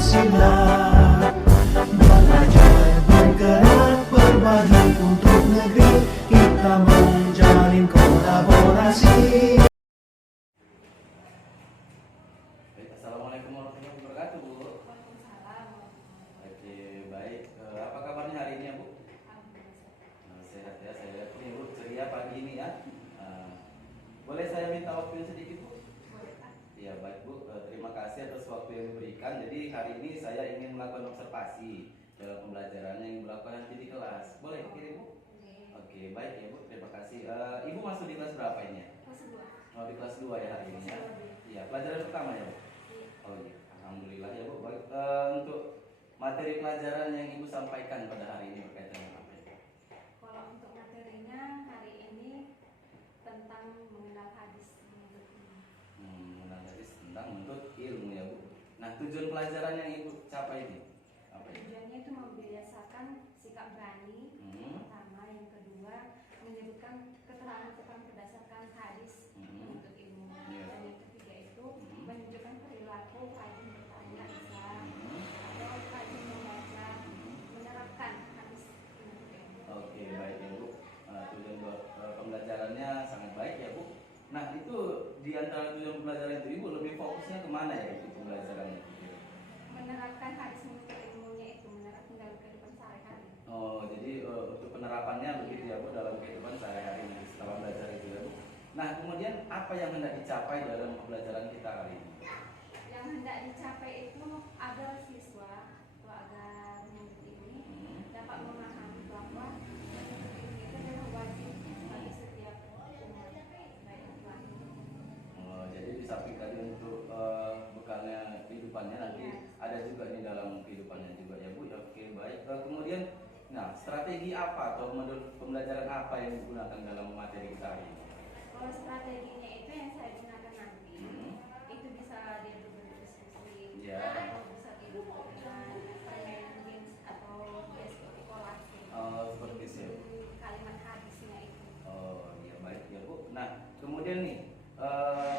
Pancasila. Belajar bergerak berbagi untuk negeri, kita menjalin kolaborasi. Assalamualaikum warahmatullahi wabarakatuh, Bu. Waalaikumsalam. Oke, baik. Apa kabarnya hari ini ya, Bu? Sehat ya, saya lihat nih, Bu, ceria pagi ini ya. Boleh saya minta waktu sedikit, Bu? Boleh, Pak. Ya, baik, Bu. Terima kasih atas waktu yang diberikan. Jadi hari ini saya ingin melakukan observasi dalam pembelajaran yang dilakukan nanti di kelas. Boleh kirim, Bu? Oke, baik ya, Bu. Terima kasih. Ibu masuk di kelas berapa ini ya? Kelas 2. Oh, di kelas 2 ya hari ini ya. Iya, pelajaran pertama ya, Bu. Oh iya, alhamdulillah ya, Bu. Baik, untuk materi pelajaran yang Ibu sampaikan pada hari ini berkaitan dengan apa ya? Kalau untuk materinya hari ini tentang mengenal hadis menuntut ilmu. Mengenal hadis tentang menuntut ilmu ya, Bu. Nah, tujuan pelajaran yang Ibu capai ini apa ya? Tujuannya itu membiasakan sikap berani. Pertama, yang kedua menyebutkan keterangan-keterangan berdasarkan hadis menuntut ilmu. Iya. Dan yang ketiga itu menunjukkan perilaku rajin bertanya Islam atau rajin membaca, menerapkan hadis menuntut ilmu. Oke, baik ya, Bu. Tujuan pembelajarannya sangat baik ya, Bu. Nah, itu di antara tujuan pembelajaran itu Ibu lebih fokusnya kemana ya itu pembelajarannya? Menerapkan hadis menuntut ilmunya itu menerapkan dalam kehidupan sehari-hari. Oh, jadi untuk penerapannya begitu ya, Bu, dalam kehidupan sehari-hari nanti setelah belajar itu ya, Bu. Nah, kemudian apa yang hendak dicapai dalam pembelajaran kita kali ini? Yang hendak dicapai itu agar siswa atau agar murid ini dapat memahami bahwa menuntut ilmu itu adalah wajib bagi setiap umat baik Islam. Oh, jadi di samping tadi untuk bekalnya kehidupannya nanti ada juga nih dalam kehidupannya juga ya, Bu. Oke, baik. Kemudian, nah, strategi apa atau modul pembelajaran apa yang digunakan dalam materi kita hari ini? Kalau strateginya itu yang saya gunakan nanti itu bisa dia berdiskusi atau bisa dilakukan permainan games atau dia seperti kolase. Seperti itu. Kalimat hadisnya itu. Oh, ya baik ya, Bu. Nah, kemudian nih,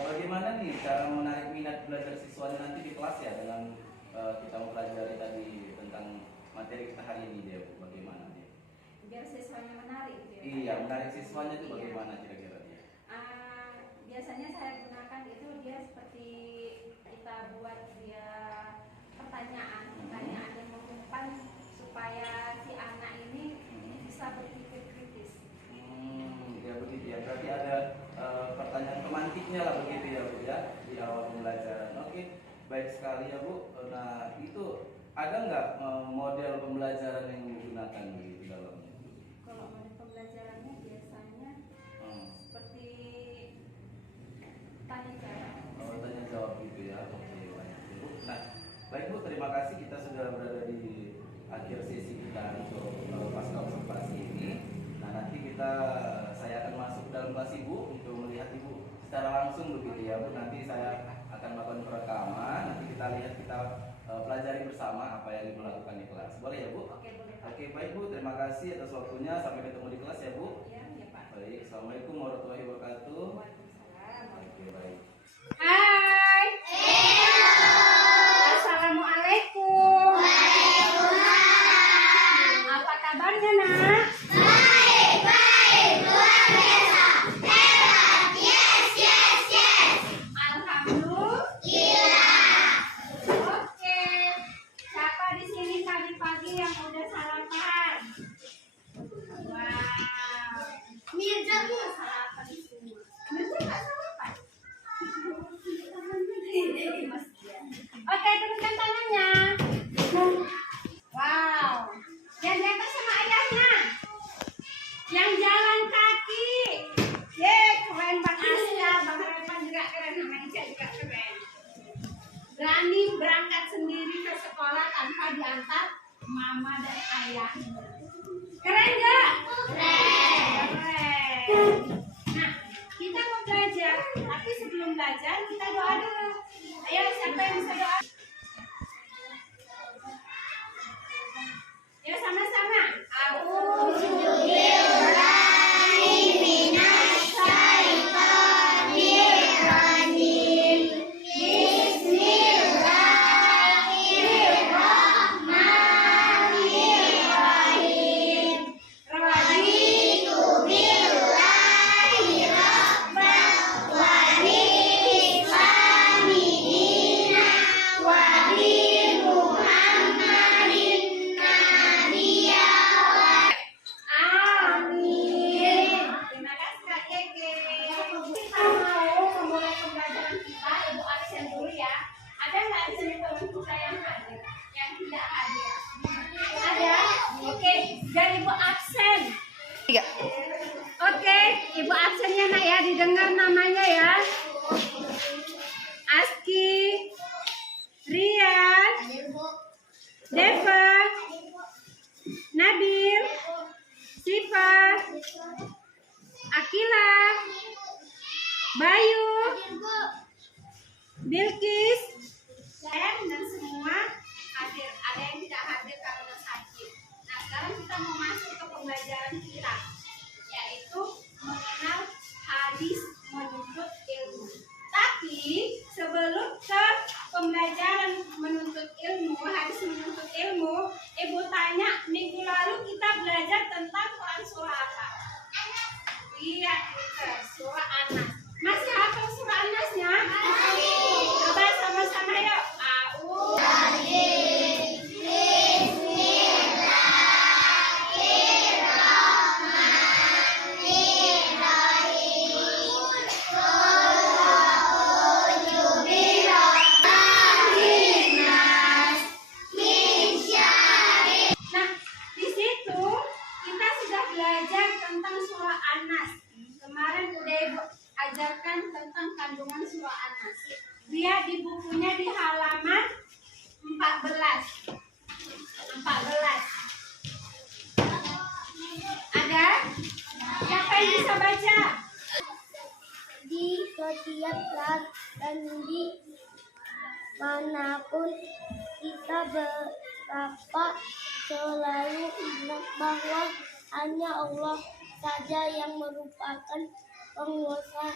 bagaimana nih cara menarik minat belajar siswanya nanti di kelas ya dengan kita mempelajari tadi tentang materi kita hari ini dia, Bu. Bagaimana dia? Biar siswanya menarik gitu ya. Iya, menarik siswanya itu bagaimana kira-kira dia? Biasanya saya gunakan itu dia seperti kita buat dia pertanyaan yang mengumpan supaya si anak ini bisa berpikir kritis. Ya begitu ya. Berarti ada pertanyaan pemantiknya lah begitu ya, Bu ya, di awal pembelajaran. Oke, baik sekali ya, Bu. Nah, itu ada nggak model pembelajaran yang digunakan begitu dalamnya? Kalau model pembelajarannya biasanya seperti tanya jawab. Oh, tanya jawab gitu ya. Oke, baik Bu. Nah, baik Bu, terima kasih kita sudah berada di akhir sesi kita untuk pasca observasi ini. Nah, nanti saya akan masuk ke dalam kelas Ibu untuk melihat Ibu secara langsung begitu ya, Bu. Nanti saya akan melakukan perekaman. Nanti kita lihat, kita pelajari bersama apa yang Ibu lakukan di kelas. Boleh ya, Bu? Oke, boleh, Pak. Oke, baik Bu. Terima kasih atas waktunya. Sampai ketemu di kelas ya, Bu. Ya, Pak. Baik, Assalamualaikum warahmatullahi wabarakatuh. Waalaikumsalam. Oke, baik. Hai. Assalamualaikum. Apa kabarnya, Nak? Alhamdulillah. Oke. Siapa di sini tadi pagi yang udah sarapan? Wow. Mirza sarapan semua. Mirza nggak sarapan? Oke, teruskan tangannya. Wow. Yang di atas sama ayahnya. Yang jalan kaki. Keren Bang Asia, Bang Repan juga keren, sama Ica juga keren. Berani berangkat sendiri ke sekolah tanpa diantar mama dan ayah. Keren gak? Keren. Nah, kita mau belajar, tapi sebelum belajar kita doa dulu. Ayo, siapa yang bisa doa? Ya, sama-sama. Bismillahirrahmanirrahim. Oke, biar ibu absen. Oke, ibu absennya nak ya, didengar namanya ya. Aski, Rian, Deva, Nabil, Siva, Akila, Bayu, Bilkis, dan semua hadir. Ada yang tidak hadir karena sakit. Nah, sekarang kita mau masuk ke pembelajaran kita, yaitu mengenal hadis menuntut ilmu. Tapi sebelum ke pembelajaran menuntut ilmu, hadis menuntut ilmu, ibu tanya, minggu lalu kita belajar tentang Quran surah apa? Iya, surah Anas. Masih hafal surah Anasnya? Coba sama-sama yuk. Nah, di situ kita sudah belajar tentang surah Anas. Kemarin udah ibu ajarkan tentang kandungan surah Anas. Dia di bukunya di halaman 14. Ada? Siapa yang bisa baca? Di setiap saat dan di manapun kita berapa selalu ingat bahwa hanya Allah saja yang merupakan penguasa.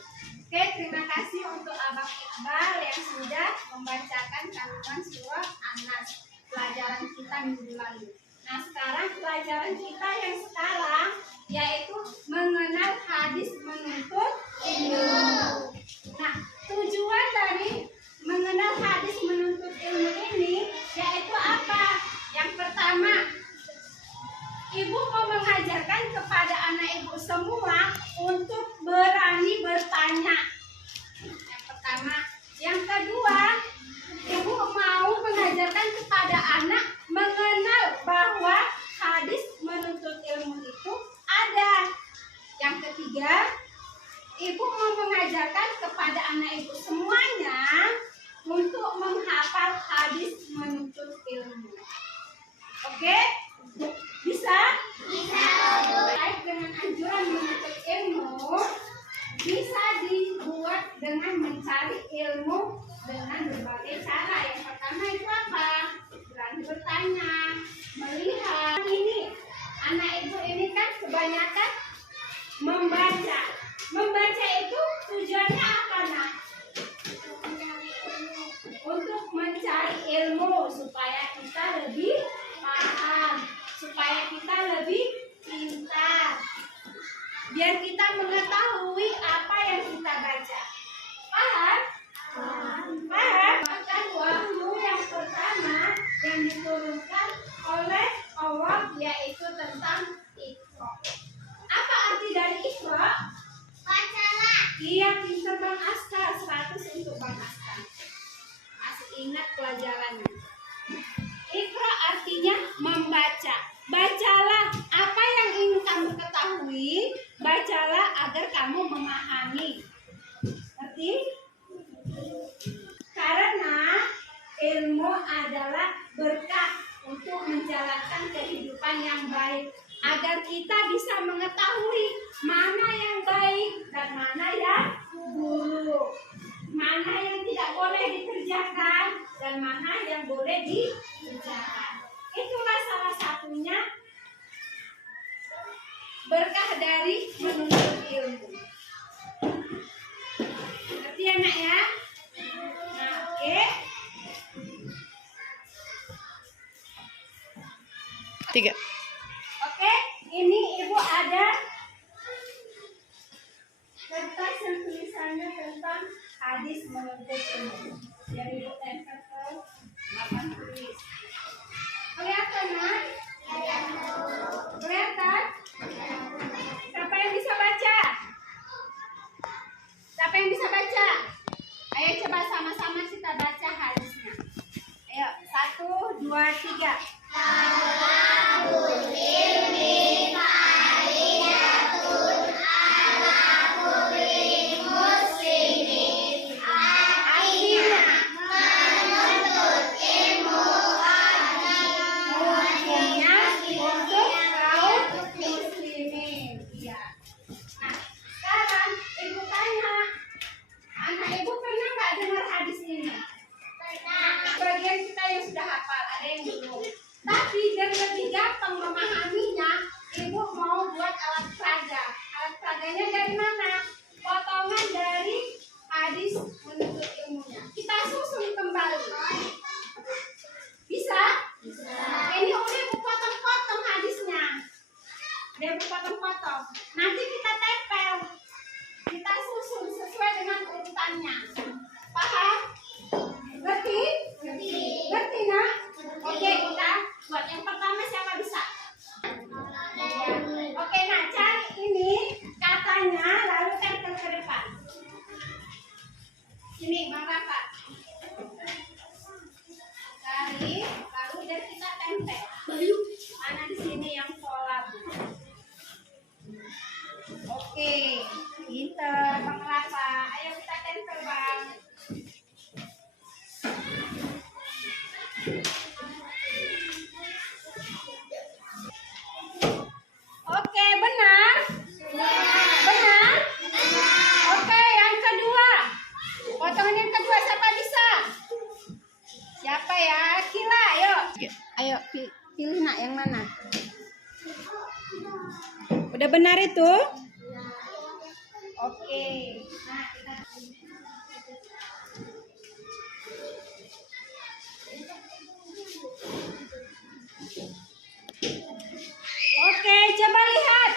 Oke, terima kasih untuk Abang Iqbal yang sudah membacakan kandungan surah Anas pelajaran kita minggu lalu. Nah, sekarang pelajaran kita yang sekarang yaitu mengenal hadis menuntut ilmu. Nah, tujuan dari mengenal hadis menuntut ilmu ini yaitu apa? Yang pertama, ibu mau mengajarkan kepada anak ibu semua untuk berani bertanya. Yang pertama. Yang kedua, ibu mau mengajarkan kepada anak mengenal bahwa hadis menuntut ilmu itu ada. Yang ketiga, ibu mau mengajarkan kepada anak ibu semuanya untuk menghafal hadis menuntut ilmu. Oke? Bisa? Bisa. Terkait dengan anjuran menuntut ilmu, bisa dibuat dengan mencari ilmu dengan berbagai cara. Yang pertama itu apa? Berani bertanya, melihat. Ini anak ibu ini kan kebanyakan membaca. Membaca itu tujuannya apa, nak? Untuk mencari ilmu supaya kita lebih paham, supaya kita lebih pintar, biar kita mengetahui apa yang kita baca. Paham? Paham? Maka wahyu yang pertama yang diturunkan oleh Allah yaitu tentang Iqra. Apa arti dari Iqra? Bacalah. Iya, pintar Bang Askar. 100 untuk Bang Askar. Masih ingat pelajarannya. Iqra artinya membaca. Bacalah apa yang ingin kamu ketahui. Bacalah agar kamu memahami. Ngerti? Karena ilmu adalah berkah untuk menjalankan kehidupan yang baik. Agar kita bisa mengetahui mana yang baik dan mana yang buruk. Mana yang tidak boleh dikerjakan dan mana yang boleh dikerjakan. Itulah salah satunya berkah dari menuntut ilmu. Ngerti ya, nak ya? Nah, oke. 3. Oke, ini ibu ada kertas yang tulisannya tentang hadis menuntut ilmu. Yang ibu tempel ke papan tulis. Kelihatan, nak? Kelihatan? Siapa yang bisa baca? Siapa yang bisa baca? Ayo coba sama-sama kita baca hadisnya. Ayo, 1, 2, 3. Hukumnya untuk kaum muslimin. Iya. Nah, sekarang ibu tanya, anak ibu pernah nggak dengar hadis ini? Bagian kita yang sudah hafal, ada yang belum. Tapi biar lebih gampang memahaminya, ibu mau buat alat peraga. Alat peraganya dari mana? Potongan dari hadis menuntut ilmunya. Kita susun kembali. Bisa? Ini udah ibu potong-potong hadisnya. Udah ibu potong-potong. Nanti kita tempel. Kita susun sesuai dengan urutannya. Paham? Ngerti? Ngerti nak? Oke, kita buat yang pertama siapa bisa? Oke, nah cari ini katanya lalu tempel ke depan. Ini Bang Rafa. Cari, lalu udah kita tempel. Mana di sini yang kolab? Oke, pinter Bang Rafa. Ayo kita tempel Bang. Oke, benar? Benar? Oke, yang kedua. Potongan yang kedua siapa bisa? Siapa ya? Kila, ayo. Ayo pilih nak yang mana? Udah benar itu? Oke. Nah, kita Oke, coba lihat.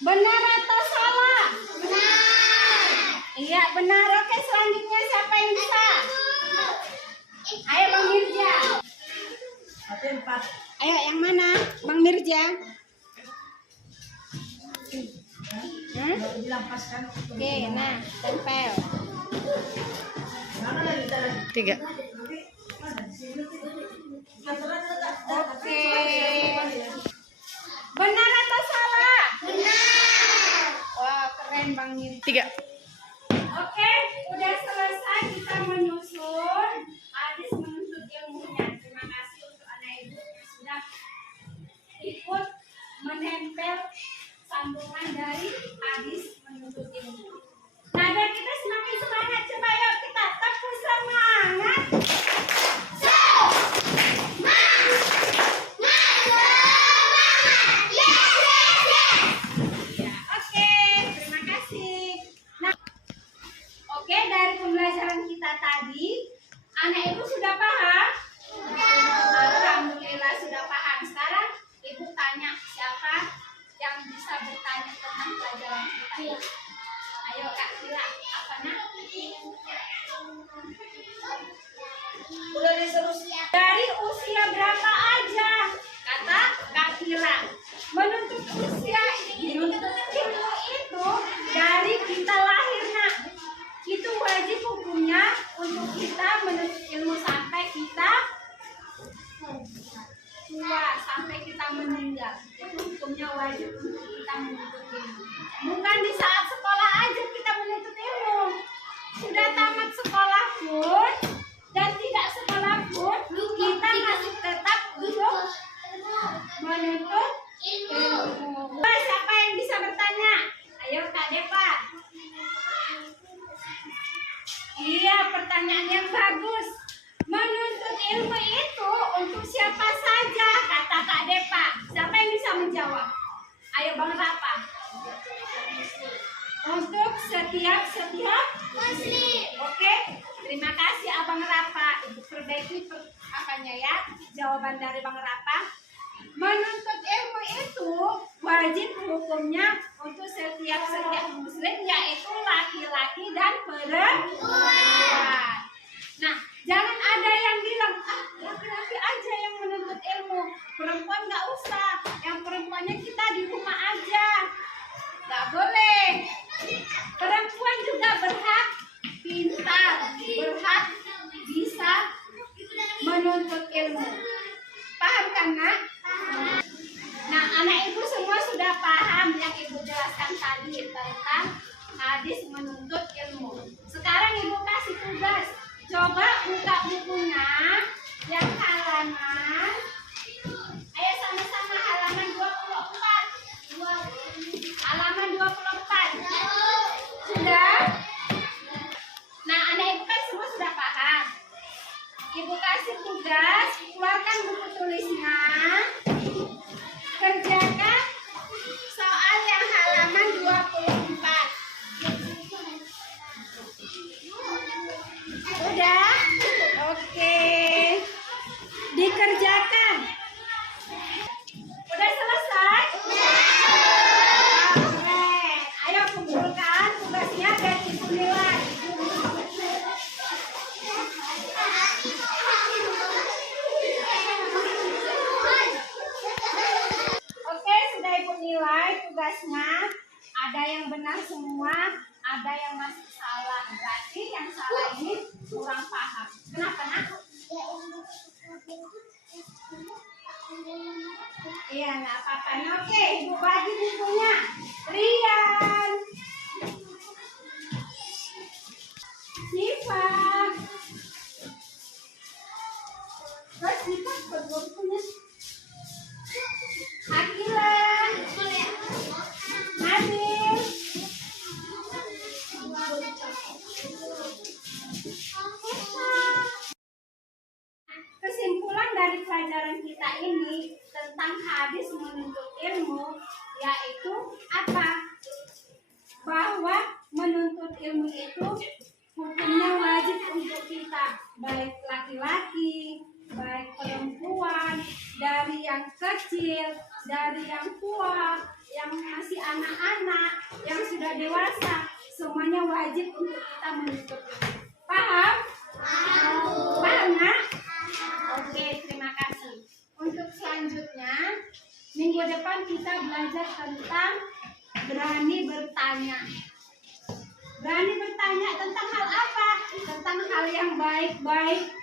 Benar atau salah? Benar. Iya, benar. Oke, selanjutnya siapa yang bisa? Ayo Bang Mirja. Ayo yang mana? Bang Mirja. Oke, nah, tempel. 3. Oke. Benar atau salah? Benar. Wah, keren Bang Mirja. 3. Oke, udah selesai kita menyusun hadis menuntut ilmunya. Terima kasih untuk anak ibu yang sudah ikut menempel sambungan dari hadis menuntut ilmu. Nah, biar kita semakin semangat, coba yuk kita tepuk semangat. Ya, oke, terima kasih. Nah, oke, dari pembelajaran kita tadi, anak ibu sudah paham? Alhamdulillah sudah paham. Sekarang ibu tanya siapa yang bisa bertanya tentang pelajaran kita ini. Ayo Kak Kila, apa nak? Dari usia berapa aja? Kata Kak Kila. Menuntut usia, menuntut ilmu itu dari kita lahir nak. Itu wajib hukumnya untuk kita menuntut ilmu sampai kita tua, sampai kita meninggal. Itu hukumnya wajib untuk kita menuntut ilmu. Bukan di saat sekolah aja kita menuntut ilmu. Sudah tamat sekolah pun dan tidak sekolah pun kita masih tetap untuk menuntut ilmu. Siapa yang bisa bertanya? Ayo Kak Depa. Iya, pertanyaan yang bagus. Menuntut ilmu itu untuk siapa saja, kata Kak Depa. Siapa yang bisa menjawab? Ayo Bang Rafa. Untuk setiap muslim. Oke, terima kasih Abang Rafa. Ibu perbaiki ya, jawaban dari Bang Rafa. Menuntut ilmu itu wajib hukumnya untuk setiap muslim, yaitu laki-laki dan perempuan. Nah, jangan ada yang bilang, laki-laki aja yang menuntut ilmu, perempuan nggak usah. Yang perempuannya kita di rumah aja. Nggak boleh. Perempuan juga berhak pintar, berhak bisa menuntut ilmu. Paham kan nak? dikerjakan. Udah selesai? Oke, ayo kumpulkan tugasnya dan ibu nilai. Oke, sudah ibu nilai tugasnya. Ada yang benar semua, ada yang masih salah. Berarti yang salah ini kurang paham. Kenapa, Nak? Iya, nggak apa-apa. Oke, ibu bagi bukunya. Rian, Siva, terus Siva kedua bukunya. Akila, Nabil, kesimpulan dari pelajaran kita ini tentang hadis menuntut ilmu yaitu apa? Bahwa menuntut ilmu itu hukumnya wajib untuk kita, baik laki-laki, baik perempuan, dari yang kecil, dari yang tua, yang masih anak-anak, yang sudah dewasa, semuanya wajib untuk kita menuntut ilmu. Paham? Paham, Nak? Oke, terima kasih. Untuk selanjutnya, minggu depan kita belajar tentang berani bertanya. Berani bertanya tentang hal apa? Tentang hal yang baik-baik.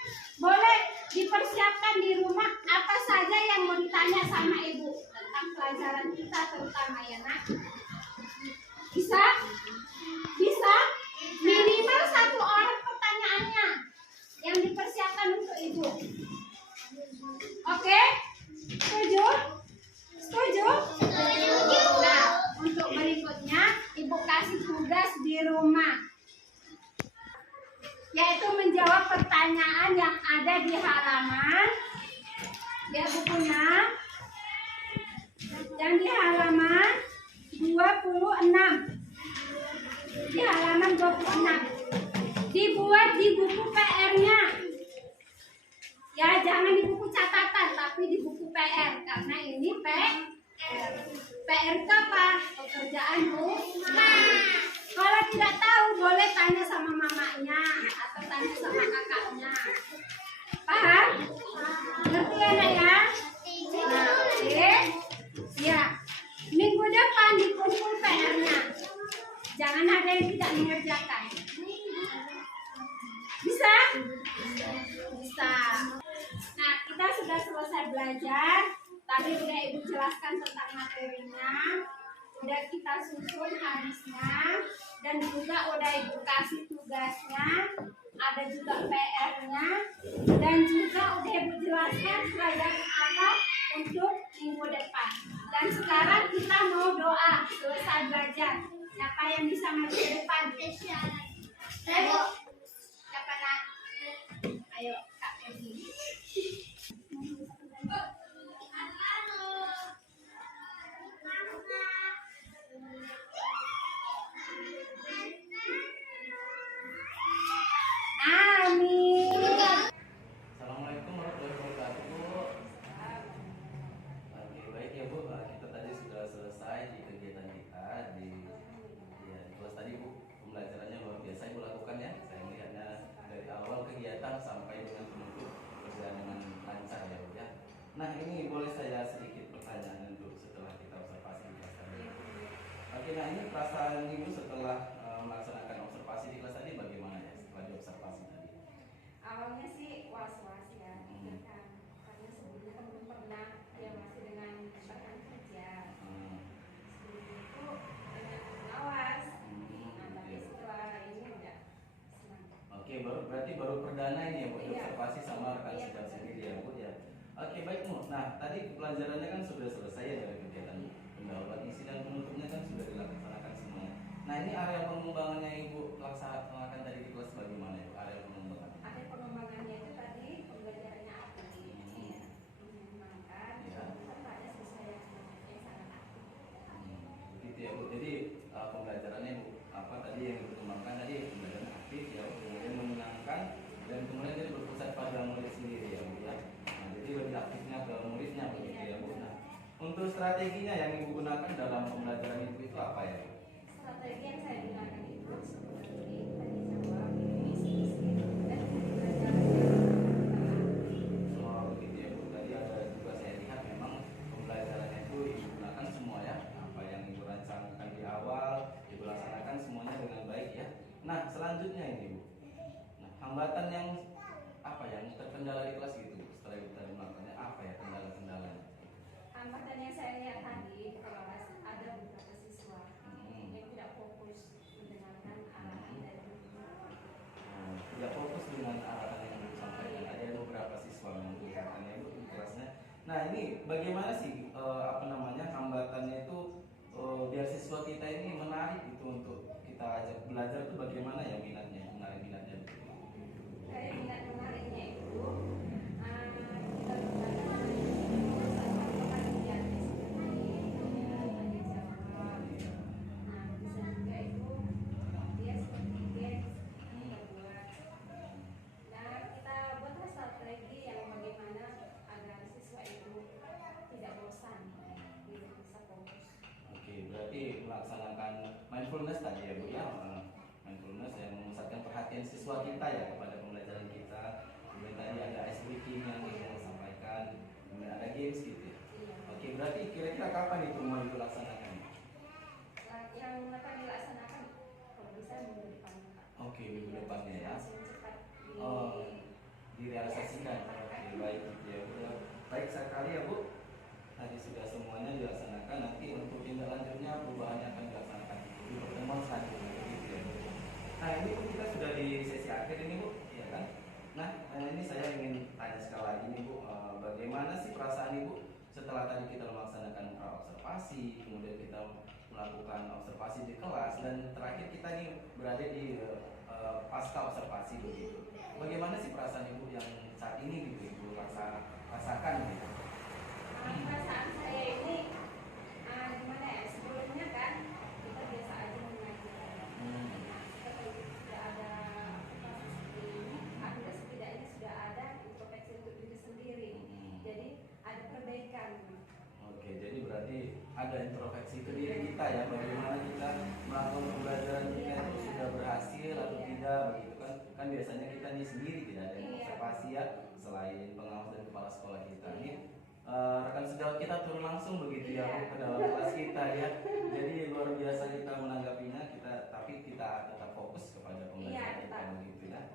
Boleh dipersiapkan di rumah apa saja yang mau ditanya sama ibu tentang pelajaran kita terutama ya, Nak. Bisa? Bisa? Minimal 1 orang pertanyaannya yang dipersiapkan untuk ibu. Oke? Setuju? Setuju? Nah, untuk berikutnya ibu kasih tugas di rumah, yaitu menjawab pertanyaan yang ada di halaman, ya bukunya, yang di halaman 26. Di halaman 26. Dibuat di buku PR-nya. Ya, jangan di buku catatan, tapi di buku PR, karena ini PR. PR itu apa? Pekerjaan rumah. Kalau tidak tahu, boleh tanya sama mamanya atau tanya sama kakaknya. Paham? Ngerti ya, Nak ya? Nah, oke. Ya, minggu depan dikumpul PR-nya. Jangan ada yang tidak mengerjakan. Bisa? Bisa. Nah, kita sudah selesai belajar. Tadi udah ibu jelaskan tentang materinya, udah kita susun hadisnya, dan juga udah ibu kasih tugasnya, ada juga PR-nya, dan juga udah ibu jelaskan pelajaran apa untuk minggu depan. Dan sekarang kita mau doa selesai belajar. Siapa yang bisa maju ke depan? Ayo, siapa nak? Ayo, Kak Feby. Amin. Assalamualaikum warahmatullahi wabarakatuh. Oke, baik ya Bu, kita tadi sudah selesai di kegiatan kita di kelas tadi Bu. Pembelajarannya luar biasa Ibu lakukan ya. Saya melihatnya dari awal kegiatan sampai dengan penutup berjalan dengan lancar ya Bu ya. Nah, ini boleh saya sedikit pertanyaan untuk setelah kita observasi di kelas tadi. Oke, nah ini perasaan Ibu setelah melaksanakan observasi di kelas tadi bagaimana ya setelah diobservasi tadi? Awalnya sih was-was ya, kan karena sebelumnya kan belum pernah ya, masih dengan rekan kerja. Sebelum itu banyak pengawas. Nah, tapi setelah ini udah senang. Oke, berarti baru perdana ini ya Bu, Iya. observasi sama rekan Iya, sejam betul. sendiri ya Bu ya. Oke, baik Bu. Nah, tadi pelajarannya kan sudah selesai ya dari kegiatan pendahuluan isi dan penutupnya kan sudah dilaksanakan semuanya. Nah, ini area pengembangannya Ibu laksanakan tadi di kelas bagaimana ya Bu, area pengembangan? Ada pengembangannya itu tadi pembelajarannya aktif, ya, mengembangkan, Iya. serta ada siswa yang sangat aktif. Begitu ya Bu. Jadi pembelajarannya Bu, apa tadi yang dikembangkan tadi pembelajaran aktif ya, kemudian menyenangkan dan kemudian dia berpusat pada murid sendiri ya Bu ya. Nah, jadi strateginya yang Ibu gunakan dalam pembelajaran itu apa ya? Strategi yang saya gunakan itu seperti tadi jawab, misi, dan pembelajaran Oh begitu ya Bu. Tadi ada juga saya lihat memang pembelajarannya itu Ibu gunakan semua ya. Apa yang Ibu rancangkan di awal, Ibu laksanakan semuanya dengan baik ya. Nah selanjutnya ini Bu. Nah, hambatan yang apa yang terkendala di kelas gitu Bu? Setelah Ibu tadi melakukannya apa ya kendala-kendalanya? hambatan yang saya lihat tadi di kelas ada beberapa siswa yang tidak fokus mendengarkan arahan dari guru. Tidak fokus dengan arahan yang Ibu sampaikan. Ada beberapa siswa yang menggunakannya Ibu di kelasnya. Nah ini bagaimana sih apa namanya hambatannya itu biar siswa kita ini menarik itu untuk kita ajak belajar itu bagaimana ya minatnya, menarik minatnya? Kayak minat menariknya itu kita belajar pengertian seperti jawab. Nah bisa juga itu dia seperti games kita buat. Nah kita buatlah strategi yang bagaimana agar siswa itu tidak bosan, gitu bisa fokus. Oke, berarti melaksanakan mindfulness tadi ya Bu ya, mindfulness yang memusatkan perhatian siswa kita ya kepada pembelajaran kita. Kemudian tadi ada ice breaking yang Ibu sampaikan, kemudian ada games gitu ya. Iya. Oke, berarti kira-kira kapan itu mau dilaksanakan? Yang akan dilaksanakan kalau bisa minggu depan Pak. Oke, minggu depannya ya. Langsung cepat di Direalisasikan. Oke, baik gitu ya Bu. Baik sekali ya Bu. Tadi sudah semuanya dilaksanakan. Nanti untuk tindak lanjutnya perubahannya akan dilaksanakan di pertemuan selanjutnya gitu ya Bu. Nah ini pun kita sudah di sesi akhir ini Bu, ya kan? Nah ini saya ingin tanya sekali lagi nih Bu, bagaimana sih perasaan Ibu setelah tadi kita melaksanakan observasi, kemudian kita melakukan observasi di kelas, dan terakhir kita nih berada di pasca observasi begitu. Bagaimana sih perasaan Ibu yang saat ini gitu Ibu rasakan gitu? Perasaan saya ini gimana ya, sebelumnya kan kita biasa aja mengajar. Nah, setelah itu sudah ada observasi seperti ini, ada setidaknya sudah ada introspeksi untuk diri sendiri. Jadi ada perbaikan. Oke, jadi berarti ada introspeksi ke diri kita ya, bagaimana kita melakukan pembelajaran kita itu sudah berhasil atau tidak begitu kan? Kan biasanya kita nih sendiri tidak ada yang observasi ya, selain pengawas dan kepala sekolah kita ini. Rekan sejawat kita turun langsung begitu ya Bu, ke dalam kelas kita ya. Jadi luar biasa kita menanggapinya, tapi kita tetap fokus kepada pembelajaran kita begitu ya.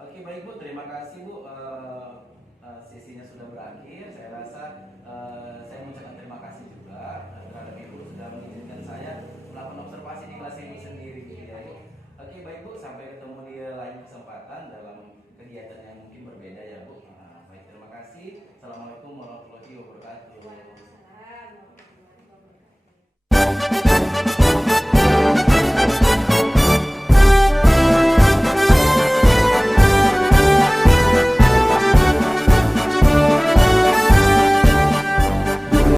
Oke baik Bu, terima kasih Bu. Sesinya sudah berakhir. Saya rasa saya mengucapkan terima kasih juga terhadap Ibu sudah mengizinkan saya melakukan observasi di kelas Ibu sendiri gitu ya.